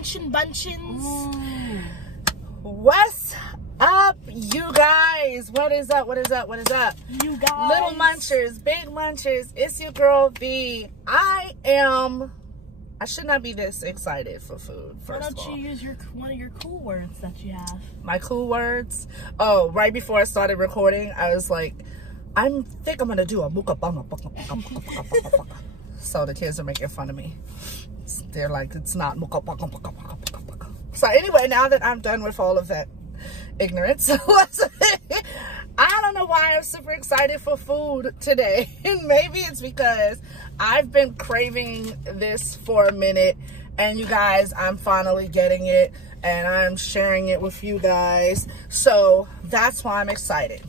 Munchin Bunchins. Ooh. What's up, you guys? What is up? What is up? What is up? You guys. Little munchers, big munchers. It's your girl V. I should not be this excited for food. Why don't you use one of your cool words that you have? My cool words? Oh, right before I started recording, I was like, I think I'm gonna do a mukbang. So the kids are making fun of me. They're like, it's not mukbang. So anyway, now that I'm done with all of that ignorance, I don't know why I'm super excited for food today. Maybe it's because I've been craving this for a minute, and you guys, I'm finally getting it and I'm sharing it with you guys. So that's why I'm excited.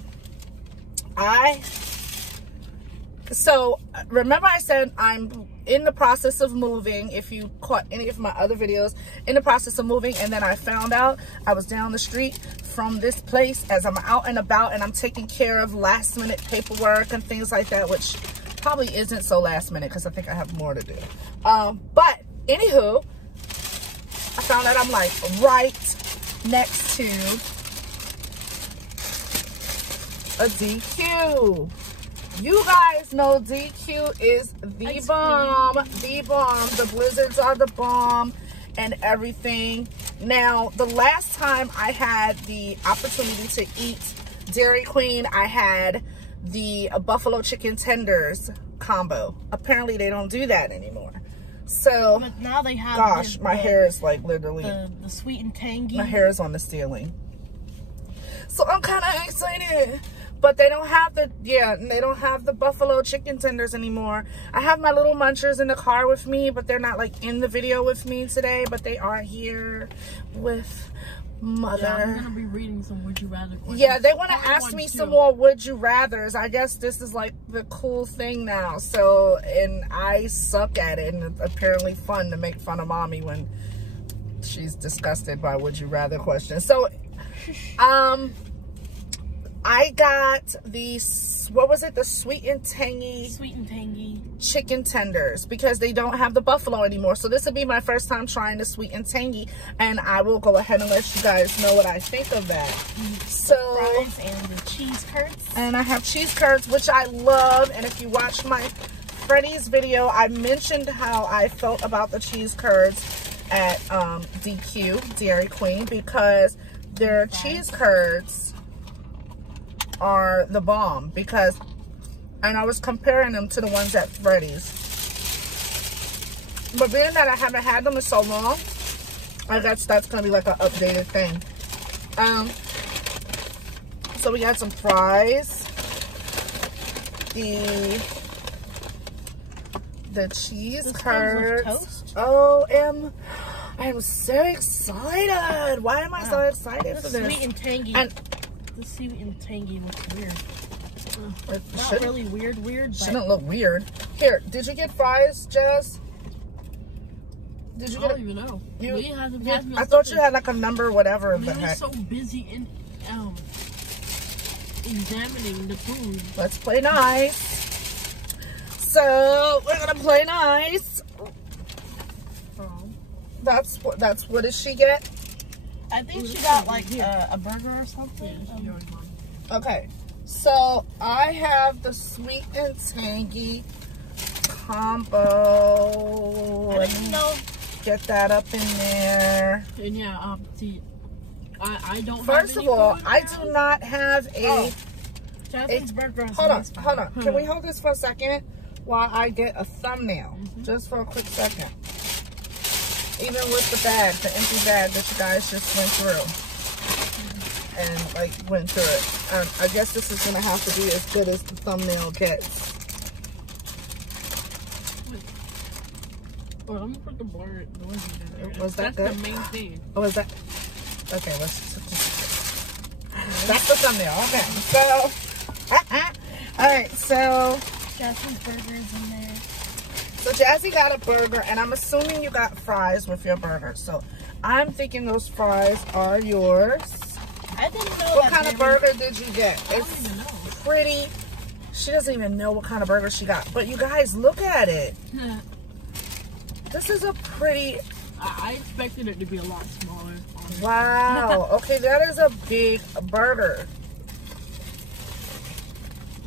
So remember I said I'm in the process of moving. If you caught any of my other videos, in the process of moving, and then I found out I was down the street from this place as I'm out and about and I'm taking care of last minute paperwork and things like that, which probably isn't so last minute because I think I have more to do. But anywho, I found out I'm like right next to a DQ. You guys know DQ is the bomb, the bomb. The blizzards are the bomb and everything. Now, the last time I had the opportunity to eat Dairy Queen, I had the buffalo chicken tenders combo. Apparently, they don't do that anymore. So, but now they have. Gosh, my hair is like literally the sweet and tangy. My hair is on the ceiling. So I'm kind of excited. But they don't have they don't have the buffalo chicken tenders anymore. I have my little munchers in the car with me, but they're not like in the video with me today, but they are here with mother. Yeah, I'm gonna be reading some would you rather questions. Yeah, they want to ask me some more would you rathers. I guess this is like the cool thing now. So, and I suck at it, and it's apparently fun to make fun of mommy when she's disgusted by would you rather questions. So, I got these, what was it? The sweet and tangy chicken tenders, because they don't have the buffalo anymore. So this will be my first time trying the sweet and tangy, and I will go ahead and let you guys know what I think of that. So, fries and the cheese curds. And I have cheese curds, which I love. And if you watched my Freddy's video, I mentioned how I felt about the cheese curds at DQ, Dairy Queen, because their cheese curds are the bomb, because, and I was comparing them to the ones at Freddy's, but being that I haven't had them in so long, I guess that's gonna be like an updated thing. So we got some fries, the cheese curds. Oh, I'm so excited. Why am I so excited for this? Sweet and tangy. And the sweet and tangy looks weird. Not shouldn't really weird, but shouldn't look weird. Here, did you get fries, Jazz? Did you I get? don't even know. I thought you had like a number, whatever. We were so busy in examining the food. Let's play nice. So we're gonna play nice. That's what did she get? I think she got like a burger or something. Okay, so I have the sweet and tangy combo. I didn't know. Get that up in there. And yeah, see, I don't. First of all, I do not have a. Burger. Hold on. Can we hold this for a second while I get a thumbnail? Just for a quick second. Even with the bag, the empty bag that you guys just went through. And like went through it. I guess this is gonna have to be as good as the thumbnail gets. Oh, I'm gonna put the blur in there. Was that That's good? the main thing. Oh, is that? Okay, let's. That's the thumbnail. Okay, so. All right, so. Got some burgers in there. So Jazzy got a burger, and I'm assuming you got fries with your burger. So I'm thinking those fries are yours. I didn't know. What kind of burger did you get? I don't even know. Pretty. She doesn't even know what kind of burger she got. But you guys, look at it. This is a pretty I expected it to be a lot smaller. Honestly. Wow. Okay, that is a big burger.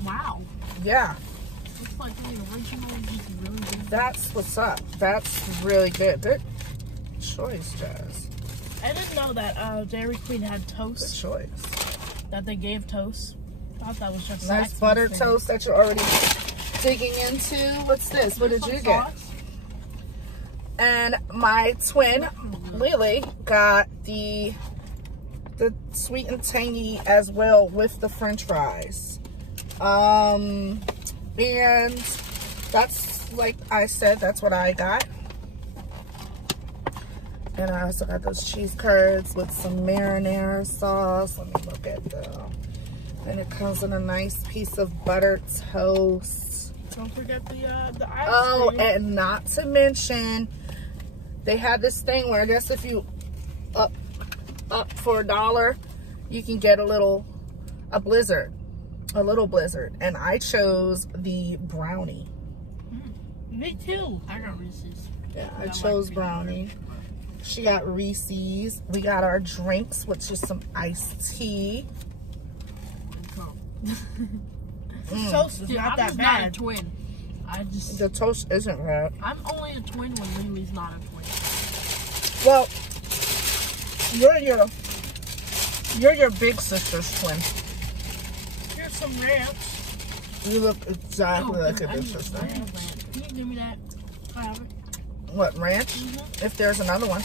Wow. Yeah. Looks like the original, just really big. That's what's up. That's really good. Good choice, Jazz. I didn't know that Dairy Queen had Good toast. choice. That they gave toast. I thought that was just Nice buttered toast that you're already digging into. What's this? What did you get? And my twin, Lily, got the sweet and tangy as well with the French fries. And that's, like I said, that's what I got. And I also got those cheese curds with some marinara sauce. Let me look at them. And it comes in a nice piece of buttered toast. Don't forget the ice Oh, cream. and not to mention, they had this thing where I guess if you up for $1, you can get a little blizzard. And I chose the brownie. Me too. I got Reese's. Yeah, I chose brownie. She got Reese's. We got our drinks, which is some iced tea. Toast is not that bad. Not a twin. The toast isn't bad. I'm only a twin when Lily's not a twin. Well, you're your big sister's twin. Here's some ranch. You look exactly like your I big need sister. ranch. Can you give me that? I have it. What, ranch? If there's another one.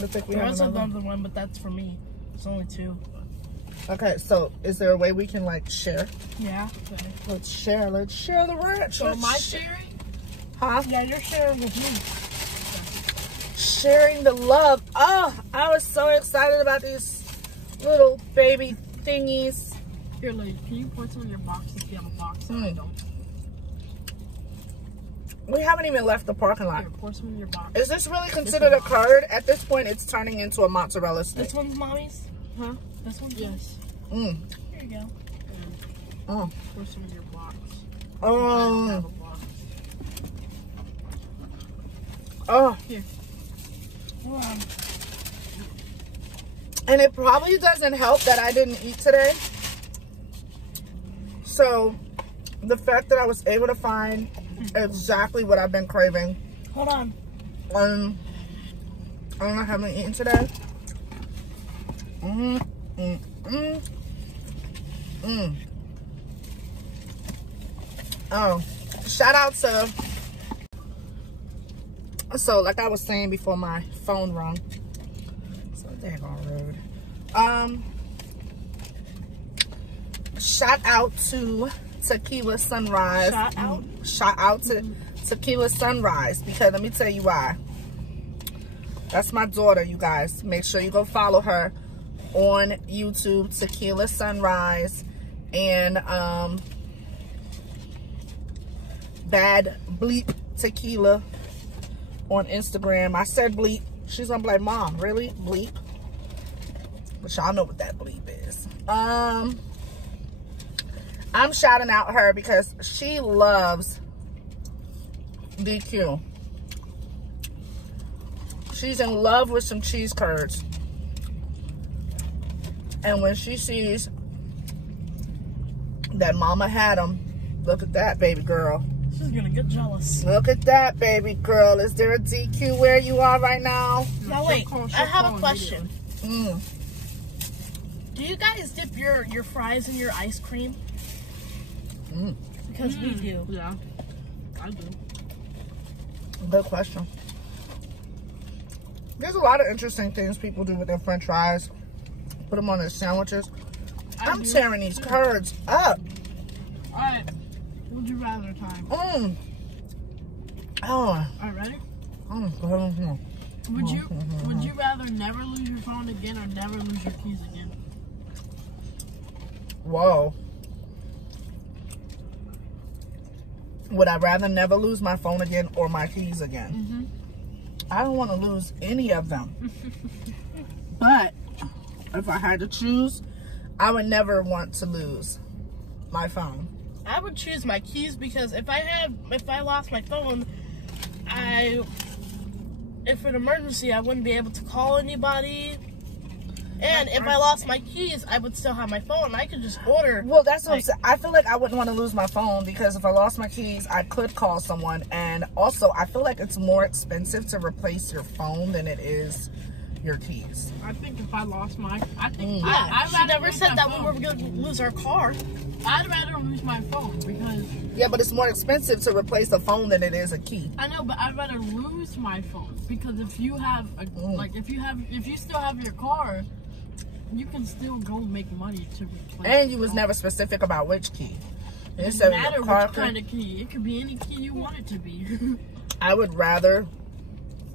Looks like we have There's another one. another one, but that's for me. It's only 2. Okay, so is there a way we can like share? Yeah. Okay. Let's share the ranch. So Let's am I sharing? Huh? Yeah, you're sharing with me. Sharing the love. Oh, I was so excited about these little baby thingies. Here, Lily, can you pour some in your box if you have a box? I don't. We haven't even left the parking lot. Here, pour some in your box. Is this really considered a curd? At this point, it's turning into a mozzarella stick. This one's mommy's? Huh? This one's? Yes. Mm. Here you go. Oh. Pour some in your box. Oh. Box. Oh. Here. And it probably doesn't help that I didn't eat today. So, the fact that I was able to find exactly what I've been craving. Hold on. I don't know, I haven't eaten today. Oh, shout out to, so like I was saying before my phone rung, so daggone rude. Shout out to Tequila Sunrise. Shout out to Tequila Sunrise, because let me tell you why. That's my daughter, you guys. Make sure you go follow her on YouTube, Tequila Sunrise, and Bad Bleep Tequila on Instagram. I said bleep. She's gonna be like, Mom, really? Bleep? But y'all know what that bleep is. I'm shouting out her because she loves DQ. She's in love with some cheese curds. And when she sees that Mama had them, look at that, baby girl. She's gonna get jealous. Look at that, baby girl. Is there a DQ where you are right now? Now wait, I have a question. Mm. Do you guys dip your fries in your ice cream? Mm. Because we do. Yeah, I do. Good question. There's a lot of interesting things people do with their French fries. Put them on their sandwiches. I'm tearing these curds up. Alright, would you rather time? Mm. Oh. Alright, ready? Mm. Would you rather never lose your phone again or never lose your keys again? Whoa. Would I rather never lose my phone again or my keys again? Mm-hmm. I don't want to lose any of them. But if I had to choose, I would never want to lose my phone. I would choose my keys because if I lost my phone, if an emergency, I wouldn't be able to call anybody. And if I lost my keys, I would still have my phone. I could just order. Well, that's what I'm saying. I feel like I wouldn't want to lose my phone because if I lost my keys, I could call someone. And also, I feel like it's more expensive to replace your phone than it is your keys. I think if I lost my, I think She never said that we were going to lose our car. I'd rather lose my phone because. Yeah, but it's more expensive to replace a phone than it is a key. I know, but I'd rather lose my phone because if you have a, like if you still have your car, you can still go make money to replace. And you was never specific about which key. It doesn't matter which kind of key. It could be any key you want it to be. I would rather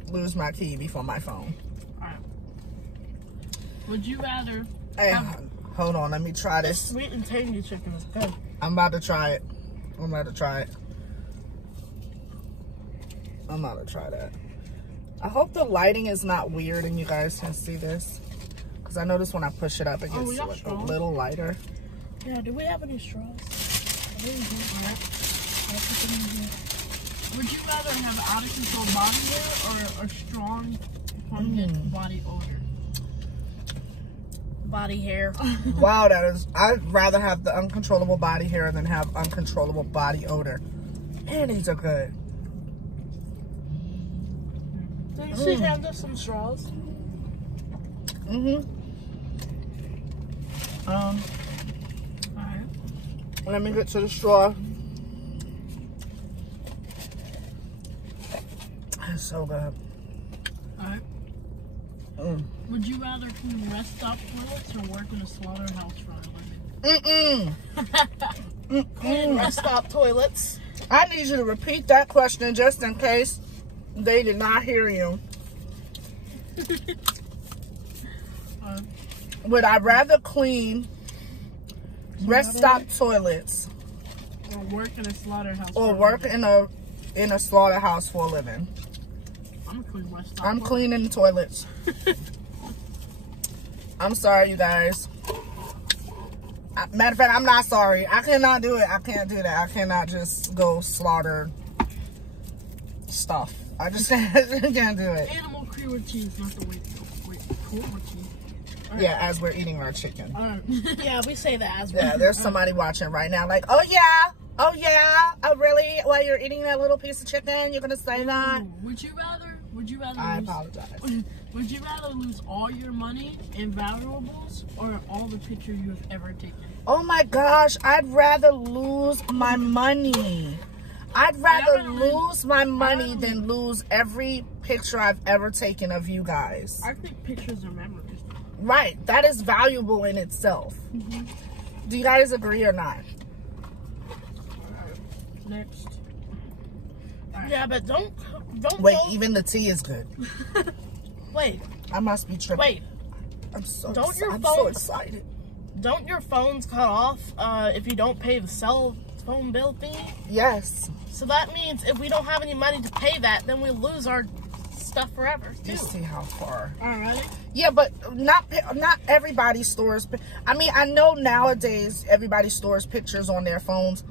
lose my key before my phone. Alright. Would you rather? Hey, hold on. Let me try this. Sweet and tangy chicken is good. I'm about to try it. I'm about to try it. I'm about to try that. I hope the lighting is not weird and you guys can see this. Because I notice when I push it up, it gets like a little lighter. Yeah, do we have any straws? Alright. Would you rather have out of control body hair or a strong, pungent body odor? Body hair. Wow, that is. I'd rather have the uncontrollable body hair than have uncontrollable body odor. Man, these are good. Did she hand us some straws? Alright. Let me get to the straw. It's so good. Alright. Would you rather clean rest stop toilets or work in a slaughterhouse for a living? Clean rest stop toilets. I need you to repeat that question just in case they did not hear you. Would I rather clean rest stop toilets or work in a slaughterhouse? Or work in a slaughterhouse for a living? I'm clean rest stop. I'm cleaning toilets. I'm sorry, you guys. Matter of fact, I'm not sorry. I cannot do it. I can't do that. I cannot just go slaughter stuff. I just can't do it. Animal cruelty is not the way to go. Wait, cruelty. Yeah, as we're eating our chicken. Yeah, we say that as well. Yeah, there's somebody watching right now like, oh yeah, oh really? While you're eating that little piece of chicken, you're gonna say that? Would you rather I lose, apologize. Would you rather lose all your money in valuables or all the pictures you have ever taken? Oh my gosh, I'd rather lose my money. I'd rather lose my money than lose every picture I've ever taken of you guys. I think pictures are memories. Right, that is valuable in itself. Do you guys agree or not? Next. Yeah, but don't Wait, go, even the tea is good. wait. I must be tripping. Wait. I'm so phone- excited. Don't your phones cut off if you don't pay the cell phone bill fee? Yes. So that means if we don't have any money to pay that, then we lose our stuff forever too. You see how far. Alright. Yeah, but not everybody stores. I mean, I know nowadays everybody stores pictures on their phones,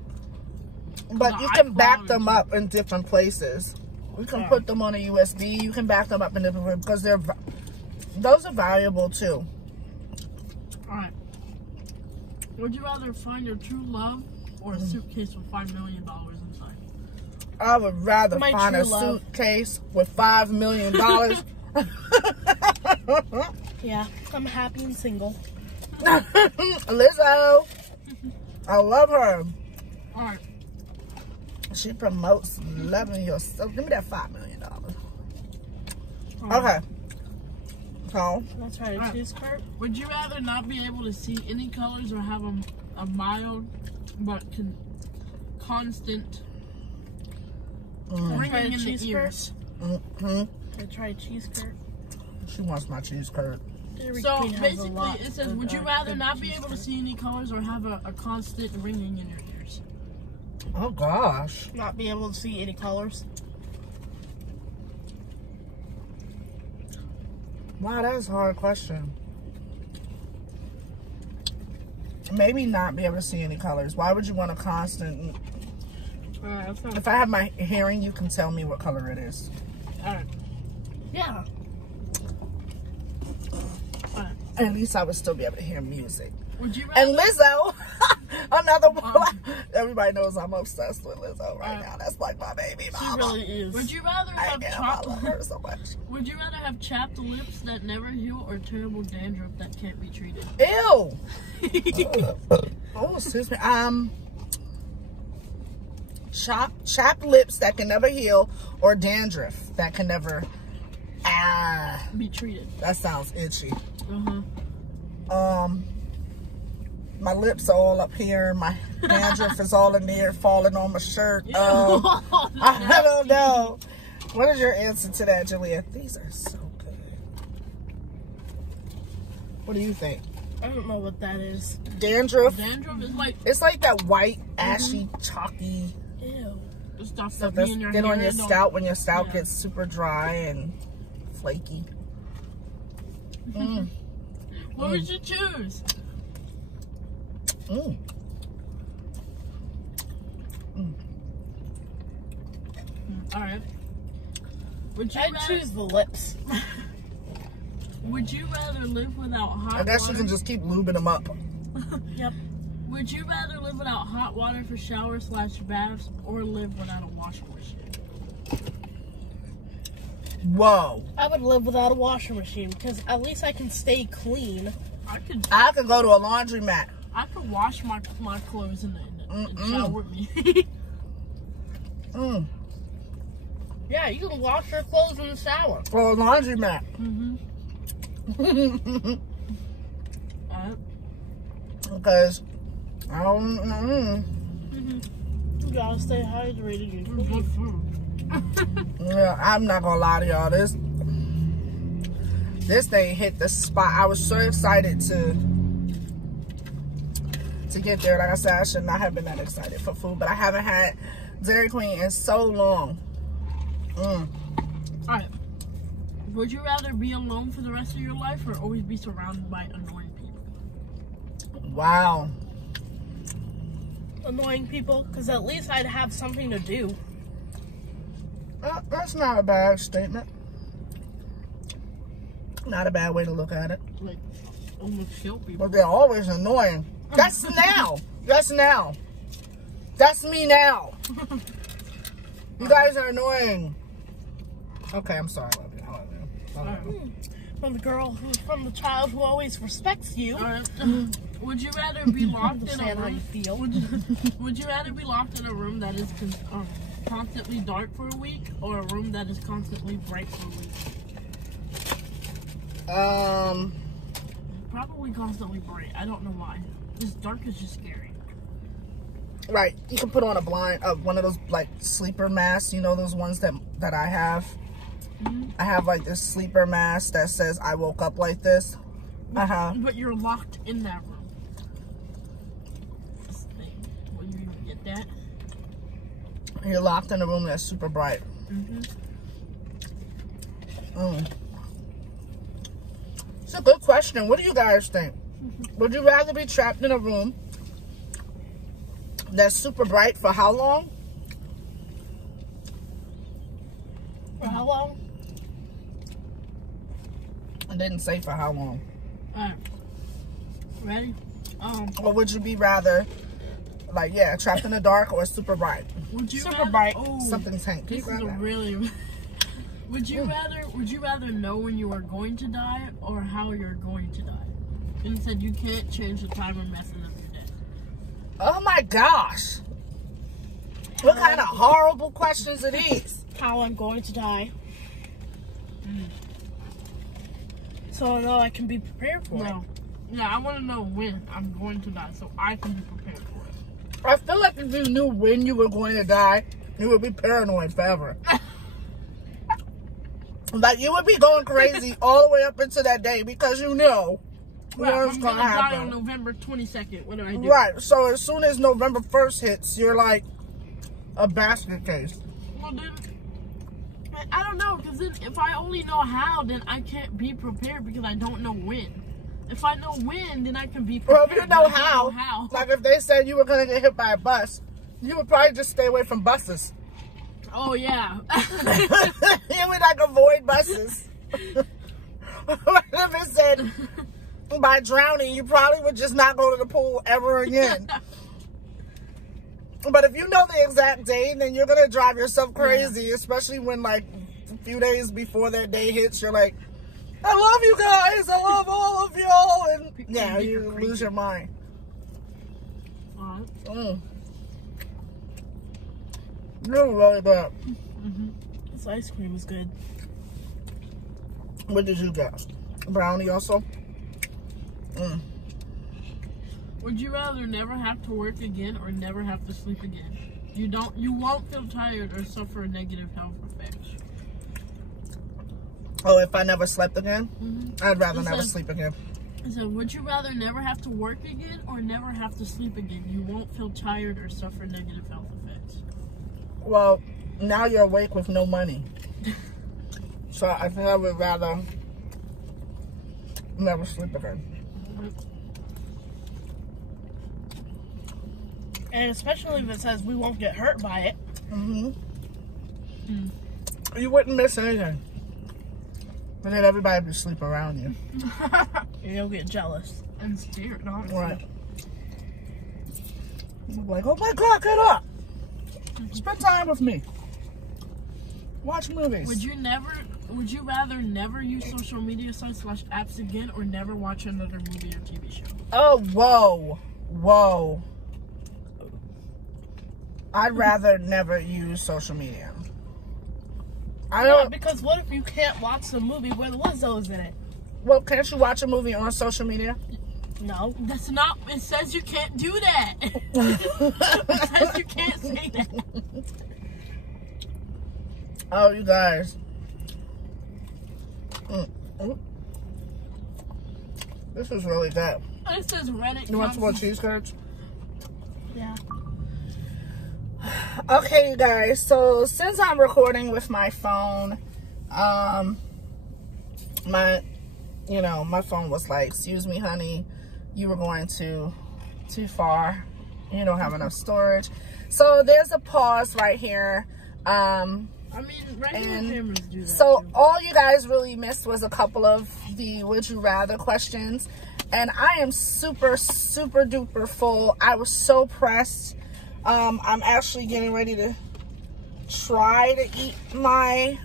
but you can back them up in different places. You can put them on a USB. You can back them up in different places because those are valuable too. Alright. Would you rather find your true love or a suitcase with $5 million inside? I would rather My find a true love. suitcase with $5 million. Yeah, I'm happy and single. Lizzo. I love her. Alright. She promotes loving yourself. Give me that $5 million. Okay. So, Let's try a cheese curd. Would you rather not be able to see any colors or have a mild but constant Try a ringing in cheese the curd. ears? I try a cheese curd. she wants my cheese curd. Dairy So Queen has a basically lot it says, of, would you rather good not be cheese able to curd. see any colors or have a constant ringing in your ears? Oh gosh. Not be able to see any colors? Wow, that is a hard question. Maybe not be able to see any colors. Why would you want a constant? Alright, If I have my hearing, you can tell me what color it is. Alright. Yeah, at least I would still be able to hear music. Would you rather? And Lizzo, another one. Everybody knows I'm obsessed with Lizzo right now. That's like my baby mama. She really is. Would you rather have I love her so much. Would you rather have chapped lips that never heal or terrible dandruff that can't be treated? Ew. Oh, excuse me. Chapped lips that can never heal, or dandruff that can never be treated. That sounds itchy. Uh-huh. My lips are all up here. My dandruff is all in there, falling on my shirt. I don't know. What is your answer to that, Julia? These are so good. What do you think? I don't know what that is. Dandruff? Dandruff is like... It's like that white, ashy, chalky... Ew. The stuff So that be in your hair. get on your scalp when your scalp gets super dry and flaky. What would you choose? Alright. I'd choose the lips. Would you rather live without hot water? I guess you can just keep lubing them up. Yep. Would you rather live without hot water for showers/baths or live without a washing machine? Whoa. I would live without a washing machine because at least I can stay clean. I could go to a laundromat. I could wash my clothes in the shower with me. Yeah, you can wash your clothes in the shower. Or a laundromat. Because I don't. You gotta stay hydrated. Yeah, I'm not gonna lie to y'all. This thing hit the spot. I was so excited to get there. Like I said, I should not have been that excited for food, but I haven't had Dairy Queen in so long. Alright. Would you rather be alone for the rest of your life or always be surrounded by annoying people? Wow. Annoying people, because at least I'd have something to do. That's not a bad statement. Not a bad way to look at it. Like, almost kill people. But they're always annoying. That's now. That's now. That's me now. You guys are annoying. Okay, I'm sorry. I love you. From the child who always respects you. Would you rather be locked in a how you room? feel. Would you rather be locked in a room that is constantly dark for a week, or a room that is constantly bright for a week? Probably constantly bright. I don't know why. This dark is just scary. Right. You can put on a blind, one of those like sleeper masks. You know those ones that I have. I have like this sleeper mask that says I woke up like this. But you're locked in that room. Will you even get that? You're locked in a room that's super bright. It's a good question. What do you guys think? Would you rather be trapped in a room that's super bright for how long? For how long? I didn't say for how long. Alright. Ready? Or would you be rather, like, yeah, trapped in the dark or super bright? Would you Super rather, bright. Oh, Something's Hank. this is a really. Would you rather know when you are going to die or how you're going to die? And it said you can't change the time or method of your death. Oh my gosh. What kind of horrible questions are these? How I'm going to die. So I know I can be prepared for it. Yeah, I want to know when I'm going to die so I can be prepared for it. I feel like if you knew when you were going to die, you would be paranoid forever. Like, you would be going crazy all the way up into that day because you know what's going to happen. Die on November 22nd. What do I do? Right. So as soon as November 1st hits, you're like a basket case. Well, then, I don't know, because then if I only know how, then I can't be prepared because I don't know when. If I know when, then I can be prepared. Well, if you know how, like if they said you were going to get hit by a bus, you would probably just stay away from buses. Oh, yeah. You would like avoid buses. What if it said by drowning, you probably would just not go to the pool ever again. But if you know the exact day, then you're going to drive yourself crazy, especially when, like, a few days before that day hits, you're like, I love you guys. I love all of y'all. And yeah, you lose your mind. Really, really good. This ice cream is good. What did you get? Brownie also? Would you rather never have to work again or never have to sleep again? You won't feel tired or suffer negative health effects. Oh, if I never slept again? I'd rather never sleep again. So, would you rather never have to work again or never have to sleep again? You won't feel tired or suffer negative health effects. Well, now you're awake with no money. So I think I would rather never sleep again. And especially if it says we won't get hurt by it. You wouldn't miss anything. But then everybody would sleep around you. And you'll get jealous. And scared, honestly. Right. You're like, oh my God, get up. Spend time with me. Watch movies. Would you rather never use social media sites / apps again or never watch another movie or TV show? Oh, whoa. Whoa. I'd rather never use social media. I don't. Because what if you can't watch the movie where the Lizzo's in it? Well, can't you watch a movie on social media? No. That's not. It says you can't do that. It says you can't say that. Oh, you guys. This is really good. It says Reddit. You want some more cheese curds? Yeah. Okay, you guys. So since I'm recording with my phone, my phone was like, "Excuse me, honey, you were going too far. You don't have enough storage." So there's a pause right here. I mean, regular cameras do that. So too. all you guys really missed was a couple of the would you rather questions, and I am super duper full. I was so pressed. I'm actually getting ready to try to eat my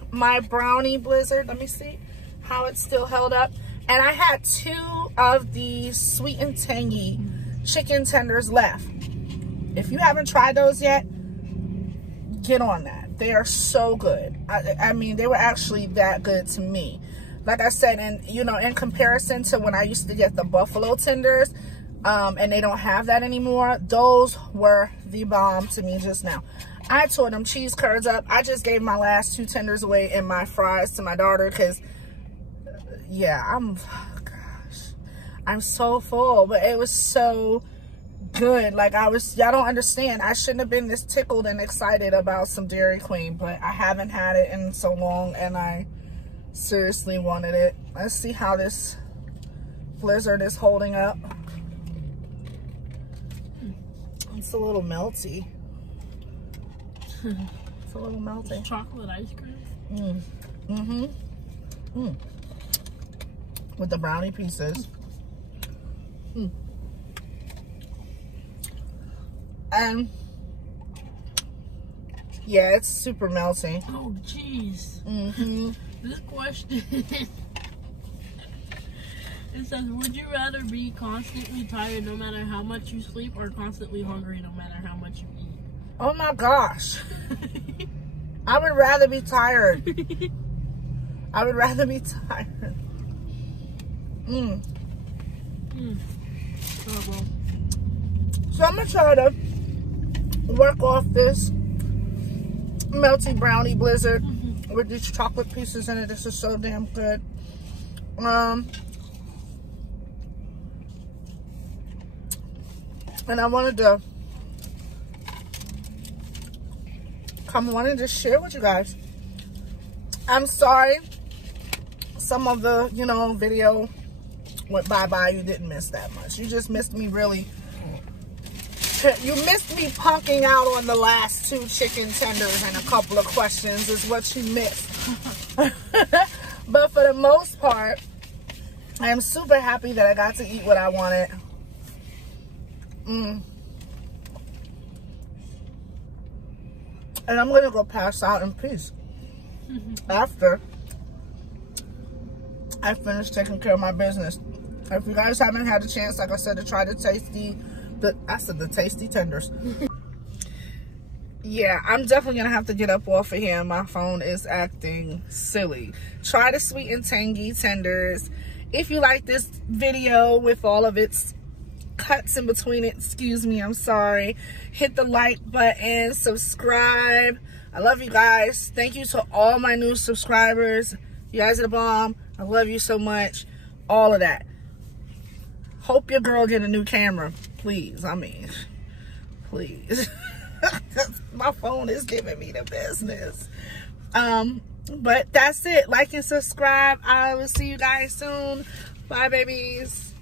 brownie blizzard. Let me see how it's still held up. And I had 2 of the sweet and tangy chicken tenders left. If you haven't tried those yet, get on that. They are so good. I mean, they were actually that good to me. Like I said, and in comparison to when I used to get the buffalo tenders, and they don't have that anymore, those were the bomb to me just now. I tore them cheese curds up. I just gave my last 2 tenders away and my fries to my daughter because, yeah, I'm so full. But it was so good. Like, y'all don't understand. I shouldn't have been this tickled and excited about some Dairy Queen, but I haven't had it in so long and I seriously wanted it. Let's see how this blizzard is holding up. It's a little melty. It's a little melty. Chocolate ice cream? With the brownie pieces. And yeah, it's super melty. Oh, jeez. This question it says, would you rather be constantly tired no matter how much you sleep or constantly hungry no matter how much you eat? Oh my gosh. I would rather be tired. I would rather be tired. Oh, well. So I'm going to try to work off this melty brownie blizzard with these chocolate pieces in it. This is so damn good. And I wanted to share with you guys. I'm sorry some of the, video went bye-bye. You didn't miss that much. You just missed me really. You missed me punking out on the last 2 chicken tenders and a couple of questions is what you missed. But for the most part, I am super happy that I got to eat what I wanted. And I'm gonna go pass out in peace after I finish taking care of my business. If you guys haven't had a chance, like I said, to try the tasty tenders. Yeah, I'm definitely gonna have to get up off of here. My phone is acting silly. Try the sweet and tangy tenders. If you like this video with all of its cuts in between it, excuse me, I'm sorry, hit the like button, subscribe. I love you guys. Thank you to all my new subscribers. You guys are the bomb. I love you so much. All of that. Hope your girl get a new camera, please. I mean, please. My phone is giving me the business. But that's it. Like and subscribe. I will see you guys soon. Bye, babies.